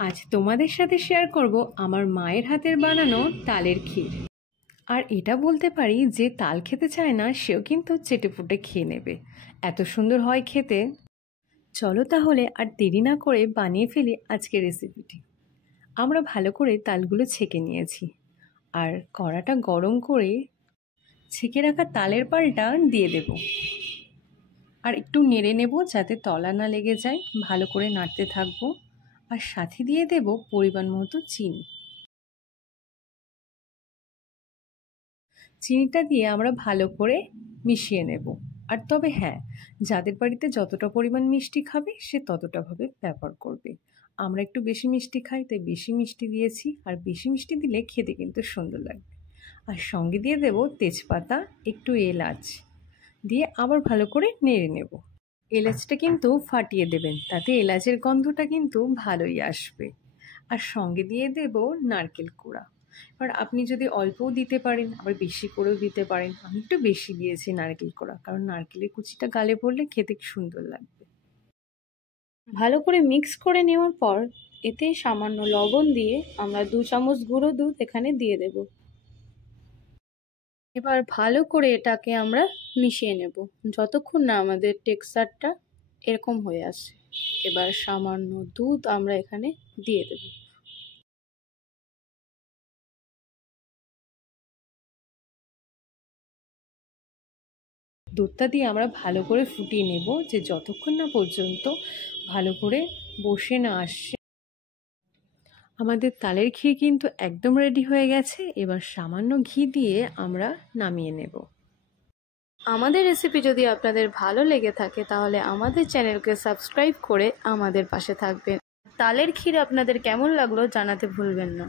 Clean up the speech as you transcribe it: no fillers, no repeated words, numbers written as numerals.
আজ তোমাদের সাথে শেয়ার করব আমার মায়ের হাতের বানানো তালের ক্ষীর। আর এটা বলতে পারি যে তাল খেতে চায় না সেও কিন্তু চেটেপুটে খেয়ে নেবে, এত সুন্দর হয় খেতে। চলো তাহলে আর দেরি না করে বানিয়ে ফেলি আজকের রেসিপিটি। আমরা ভালো করে তালগুলো ছেঁকে নিয়েছি, আর কড়াটা গরম করে ছেঁকে রাখা তালের পাল্টা দিয়ে দেব, আর একটু নেড়ে নেব যাতে তলা না লেগে যায়। ভালো করে নাড়তে থাকবো, আর সাথে দিয়ে দেব পরিমাণ মতো চিনি। চিনিটা দিয়ে আমরা ভালো করে মিশিয়ে নেব। আর তবে হ্যাঁ, যাদের বাড়িতে যতটা পরিমাণ মিষ্টি খাবে সে ততটা ভাবে ব্যবহার করবে। আমরা একটু বেশি মিষ্টি খাই, তাই বেশি মিষ্টি দিয়েছি, আর বেশি মিষ্টি দিলে খেতে কিন্তু সুন্দর লাগবে। আর সঙ্গে দিয়ে দেব তেজপাতা, একটু এলাচ দিয়ে আবার ভালো করে নেড়ে নেব। এলাচটা কিন্তু ফাটিয়ে দেবেন, তাতে এলাচের গন্ধটা কিন্তু ভালোই আসবে। আর সঙ্গে দিয়ে দেব নারকেল কোড়া। এবার আপনি যদি অল্পও দিতে পারেন, আবার বেশি করেও দিতে পারেন। আমি একটু বেশি দিয়েছি নারকেল কোড়া, কারণ নারকেলের কুচিটা গালে পড়লে খেতে সুন্দর লাগবে। ভালো করে মিক্স করে নেওয়ার পর এতে সামান্য লবণ দিয়ে আমরা 2 চামচ গুঁড়ো দুধ এখানে দিয়ে দেব। এবার ভালো করে এটাকে আমরা মিশিয়ে নেব যতক্ষণ না আমাদের টেক্সচারটা এরকম হয়ে আসে। এবার সামান্য দুধ আমরা এখানে দিয়ে দেব। দুধটা দিয়ে আমরা ভালো করে ফুটিয়ে নেব, যে যতক্ষণ না পর্যন্ত ভালো করে বসে না আসছে। আমাদের তালের ক্ষীর কিন্তু একদম রেডি হয়ে গেছে। এবার সামান্য ঘি দিয়ে আমরা নামিয়ে নেব। আমাদের রেসিপি যদি আপনাদের ভালো লেগে থাকে তাহলে আমাদের চ্যানেলকে সাবস্ক্রাইব করে আমাদের পাশে থাকবেন। তালের ক্ষীর আপনাদের কেমন লাগলো জানাতে ভুলবেন না।